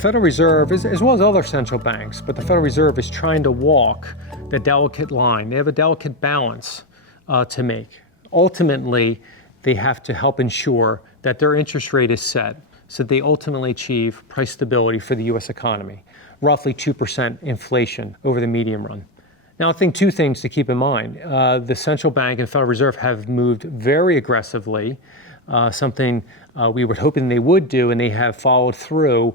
Federal Reserve, as well as other central banks, but the Federal Reserve is trying to walk the delicate line. They have a delicate balance to make. Ultimately, they have to help ensure that their interest rate is set so they ultimately achieve price stability for the U.S. economy, roughly 2% inflation over the medium run. Now, I think two things to keep in mind. The central bank and Federal Reserve have moved very aggressively, something we were hoping they would do, and they have followed through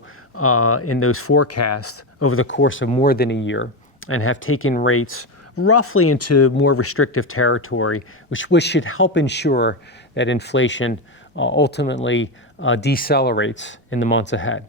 in those forecasts over the course of more than a year and have taken rates roughly into more restrictive territory, which should help ensure that inflation ultimately decelerates in the months ahead.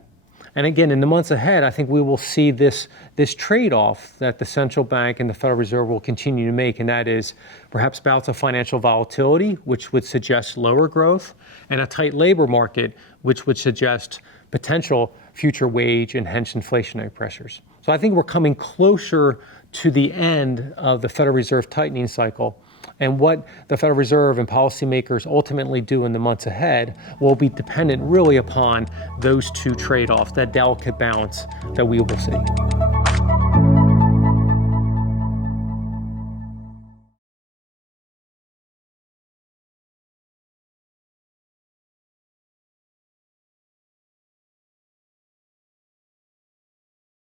And again, in the months ahead, I think we will see this trade-off that the central bank and the Federal Reserve will continue to make, and that is perhaps bouts of financial volatility, which would suggest lower growth, and a tight labor market, which would suggest potential future wage and hence inflationary pressures. So I think we're coming closer to the end of the Federal Reserve tightening cycle. And what the Federal Reserve and policymakers ultimately do in the months ahead will be dependent really upon those two trade-offs, that delicate balance that we will see.